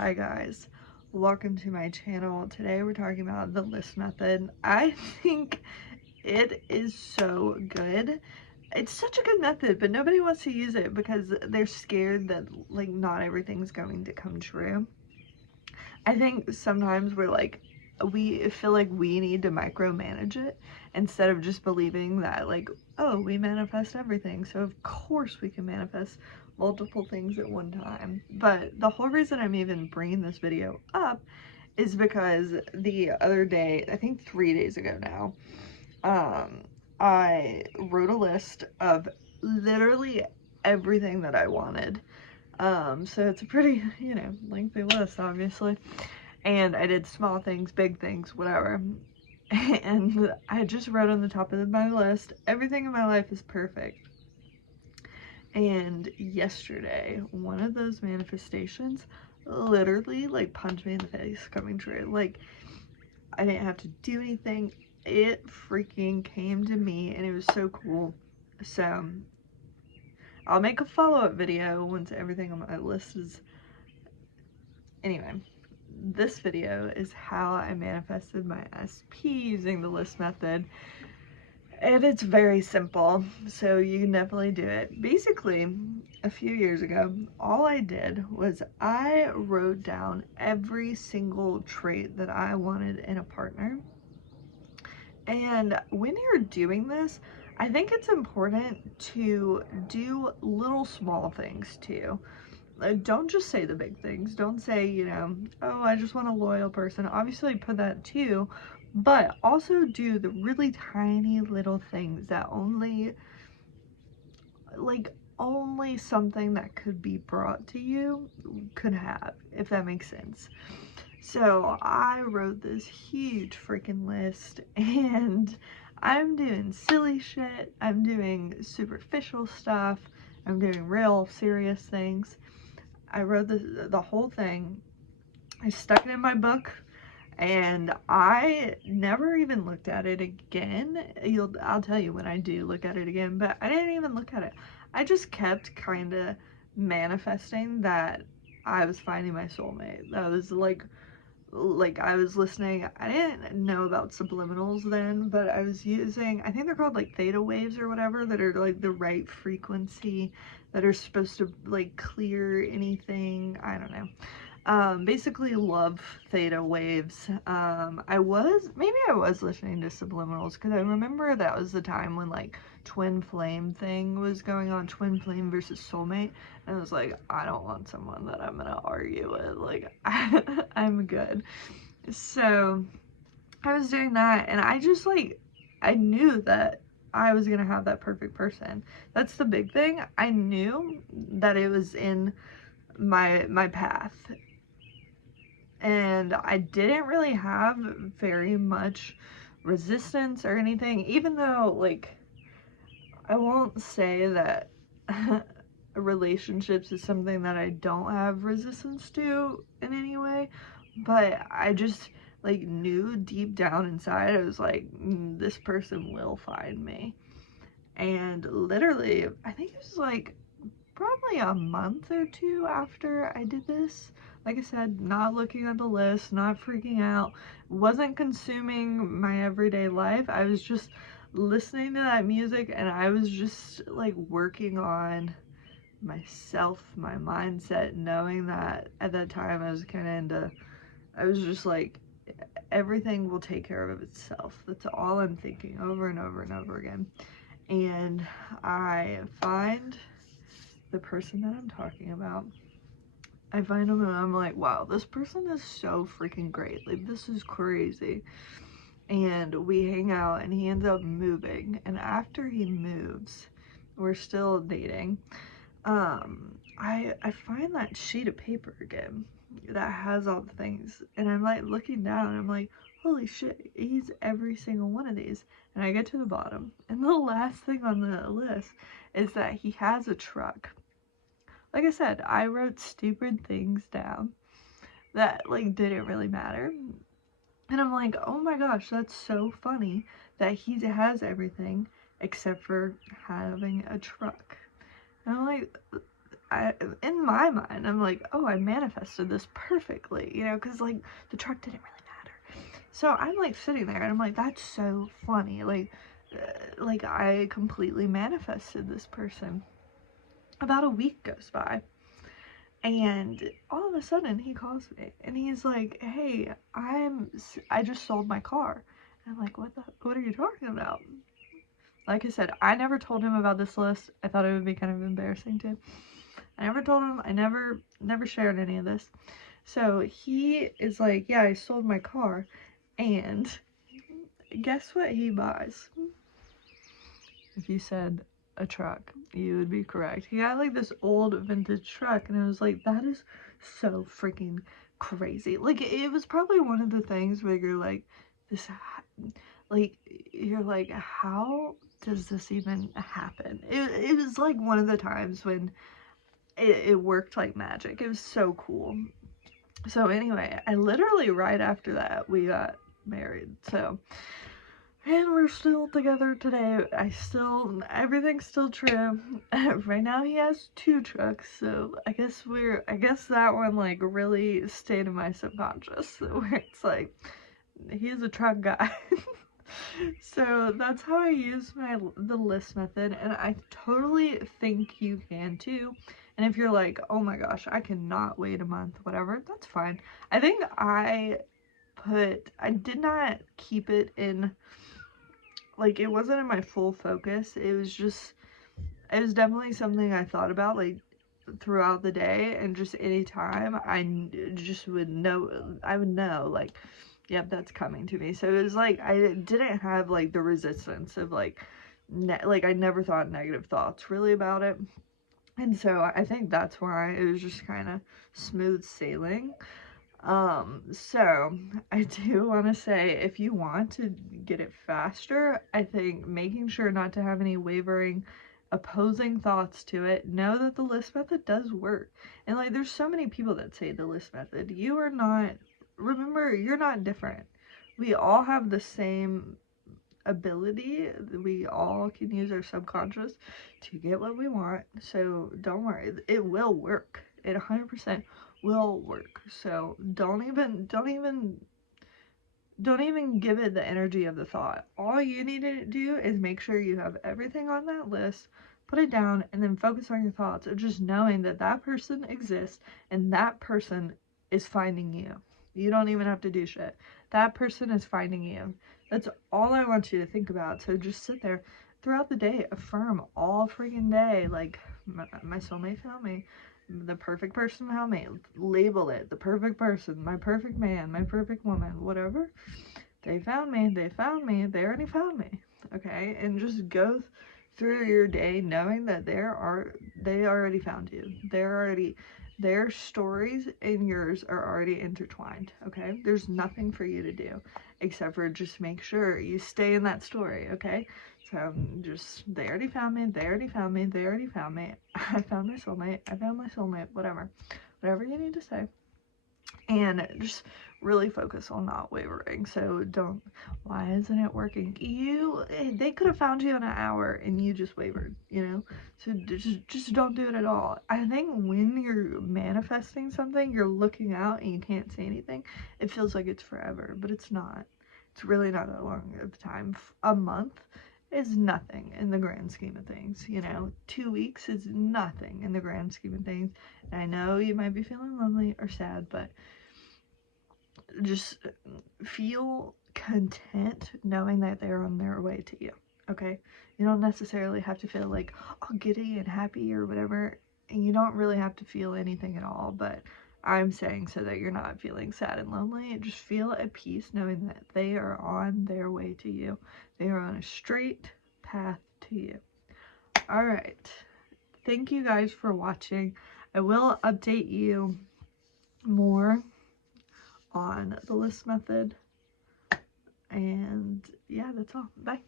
Hi guys, welcome to my channel. Today we're talking about the list method. I think it is so good. It's such a good method, but nobody wants to use it because they're scared that like not everything's going to come true. I think sometimes we feel like we need to micromanage it instead of just believing that like, oh, we manifest everything, so of course we can manifest multiple things at one time. But the whole reason I'm even bringing this video up is because the other day, I think 3 days ago now, I wrote a list of literally everything that I wanted. So it's a pretty, lengthy list, obviously. And I did small things, big things, whatever. And I just wrote on the top of my list, everything in my life is perfect. And yesterday, one of those manifestations literally like punched me in the face coming true. Like, I didn't have to do anything. It freaking came to me and it was so cool. So I'll make a follow-up video once everything on my list is... Anyway, this video is how I manifested my SP using the list method. And it's very simple, so you can definitely do it. Basically, a few years ago, all I did was I wrote down every single trait that I wanted in a partner. And when you're doing this, I think it's important to do little small things too. Don't just say the big things. Don't say, oh, I just want a loyal person. Obviously put that too, but also do the really tiny little things that only something that could be brought to you could have, if that makes sense. So I wrote this huge freaking list and I'm doing silly shit, I'm doing superficial stuff, I'm doing real serious things. I wrote the whole thing. I stuck it in my book and I never even looked at it again. I'll tell you when I do look at it again, but I didn't even look at it. I just kept kind of manifesting that I was finding my soulmate. That was like I was listening. I didn't know about subliminals then, but I was using, I think they're called like theta waves or whatever, that are like the right frequency that are supposed to like clear anything. I don't know. Basically love theta waves. Maybe I was listening to subliminals because I remember that was the time when like twin flame thing was going on, twin flame versus soulmate, and I was like, I don't want someone that I'm gonna argue with, like, I'm good. So I was doing that and I just like, I knew that I was gonna have that perfect person. That's the big thing. I knew that it was in my path, and I didn't really have very much resistance or anything, even though, like, I won't say that relationships is something that I don't have resistance to in any way, but I just, like, knew deep down inside, I was like, this person will find me. And literally, I think it was like probably a month or two after I did this. Like I said, not looking at the list, not freaking out, wasn't consuming my everyday life. I was just listening to that music and I was just like working on myself, my mindset, knowing that at that time I was kind of into, I was just like, everything will take care of itself. That's all I'm thinking over and over and over again. And I find the person that I'm talking about, I find him and I'm like, wow, this person is so freaking great. Like, this is crazy. And we hang out and he ends up moving. And after he moves, we're still dating. I find that sheet of paper again that has all the things. And I'm like looking down and I'm like, holy shit, he's every single one of these. And I get to the bottom. And the last thing on the list is that he has a truck. Like I said, I wrote stupid things down that like didn't really matter. And I'm like, oh my gosh, that's so funny that he has everything except for having a truck. And I'm like, in my mind, I'm like, oh, I manifested this perfectly, you know, because like the truck didn't really matter. So I'm like sitting there and I'm like, that's so funny. Like I completely manifested this person. About a week goes by, and all of a sudden he calls me and he's like, hey, I just sold my car. And I'm like, what are you talking about? Like I said, I never told him about this list. I thought it would be kind of embarrassing too. I never told him. I never shared any of this. So he is like, yeah, I sold my car. And guess what he buys? If you said a truck, you would be correct. He got like this old vintage truck, and I was like, that is so freaking crazy. Like, it was probably one of the things where you're like, like, you're like, how does this even happen? It was like one of the times when it worked like magic. It was so cool. So anyway, I literally right after that we got married. So, and we're still together today. Everything's still true. Right now he has 2 trucks, so I guess that one like really stayed in my subconscious, where it's like, he's a truck guy. So that's how I use the list method, and I totally think you can too. And if you're like, oh my gosh, I cannot wait a month, whatever, that's fine. I think I did not keep it in, like, it wasn't in my full focus. It was definitely something I thought about, like, throughout the day, and just anytime I would know, like, yep, that's coming to me. So it was like, I didn't have, like, the resistance of, like, I never thought negative thoughts really about it. And so I think that's why it was just kind of smooth sailing. So I do want to say, if you want to get it faster, I think making sure not to have any wavering, opposing thoughts to it, know that the list method does work. And like, there's so many people that say the list method. You are not, remember, you're not different. We all have the same ability. We all can use our subconscious to get what we want. So don't worry, it will work. It 100% will work. So don't even give it the energy of the thought. All you need to do is make sure you have everything on that list, put it down, and then focus on your thoughts of just knowing that that person exists and that person is finding you. You don't even have to do shit. That person is finding you. That's all I want you to think about. So just sit there throughout the day, affirm all freaking day, like, my soulmate found me. The perfect person found me. Label it. The perfect person. My perfect man. My perfect woman. Whatever. They found me. They found me. They already found me. Okay? And just go through your day knowing that they already found you. Their stories and yours are already intertwined. Okay? There's nothing for you to do except for just make sure you stay in that story. Okay? So just, they already found me, they already found me, they already found me, I found my soulmate, I found my soulmate, whatever you need to say. And just really focus on not wavering. So don't, why isn't it working? They could have found you in an hour and you just wavered, you know? So just don't do it at all. I think when you're manifesting something, you're looking out and you can't say anything, it feels like it's forever, but it's not. It's really not that long of time. A month is nothing in the grand scheme of things, you know. 2 weeks is nothing in the grand scheme of things. And I know you might be feeling lonely or sad, but just feel content knowing that they're on their way to you. Okay? You don't necessarily have to feel like, oh, giddy and happy or whatever, and you don't really have to feel anything at all, but I'm saying so that you're not feeling sad and lonely. Just feel at peace knowing that they are on their way to you. They are on a straight path to you. Alright. Thank you guys for watching. I will update you more on the list method. And yeah, that's all. Bye.